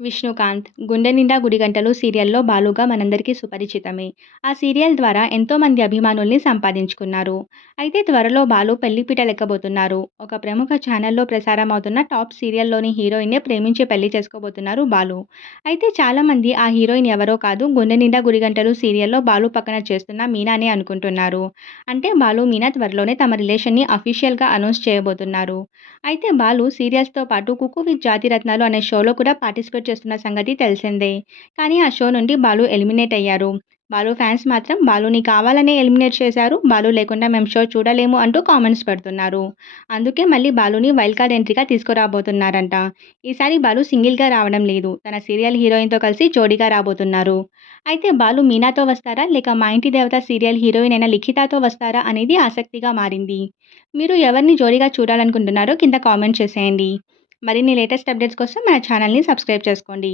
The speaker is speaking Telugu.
విష్ణుకాంత్ 'గుండె నిండా గుడిగంటలు' సీరియల్‌లో బాలుగా మనందరికీ సుపరిచితమే. ఆ సీరియల్ ద్వారా ఎంతోమంది అభిమానుల్ని సంపాదించుకున్నారు. అయితే త్వరలో బాలు పెళ్ళిపీటలెక్కబోతున్నారు. ఒక ప్రముఖ ఛానల్‌లో ప్రసారమవుతున్న టాప్ సీరియల్‌లోని హీరోయిన్నే ప్రేమించి పెళ్ళి చేసుకోబోతున్నారు బాలు. అయితే చాలామంది ఆ హీరోయిన్ ఎవరో కాదు 'గుండె నిండా గుడిగంటలు' సీరియల్‌లో బాలు పక్కన చేస్తున్న మీనానే అనుకుంటున్నారు. అంటే బాలు, మీనా త్వరలోనే తమ రిలేషన్‌ని అఫీషియల్‌గా అనౌన్స్ చేయబోతున్నారు. అయితే బాలు సీరియల్స్‌తో పాటు 'కుక్కు విత్ జాతిరత్నాలు' అనే షోలో కూడా పార్టిసిపేట్ చేస్తున్న సంగతి తెలిసిందే. కానీ ఆ షో నుండి బాలు ఎలిమినేట్ అయ్యారు. బాలు ఫ్యాన్స్ మాత్రం బాలుని కావాలనే ఎలిమినేట్ చేశారు. బాలు లేకుండా మేము షో చూడలేము అంటూ కామెంట్స్ పెడుతున్నారు. అందుకే మళ్ళీ బాలుని వైల్డ్ కార్డ్ ఎంట్రీగా తీసుకురాబోతున్నారంట. ఈసారి బాలు సింగిల్‌గా రావడం లేదు. తన సీరియల్ హీరోయిన్‌తో కలిసి జోడీగా రాబోతున్నారు. అయితే బాలు మీనాతో వస్తారా? లేక మా ఇంటి దేవత సీరియల్ హీరోయిన్ అయిన లిఖితతో వస్తారా? అనేది ఆసక్తిగా మారింది. మీరు ఎవరిని జోడీగా చూడాలనుకుంటున్నారో కింద కామెంట్ చేసేయండి. మరిన్ని లేటెస్ట్ అప్డేట్స్ కోసం మన ఛానల్‌ని సబ్స్క్రైబ్ చేసుకోండి.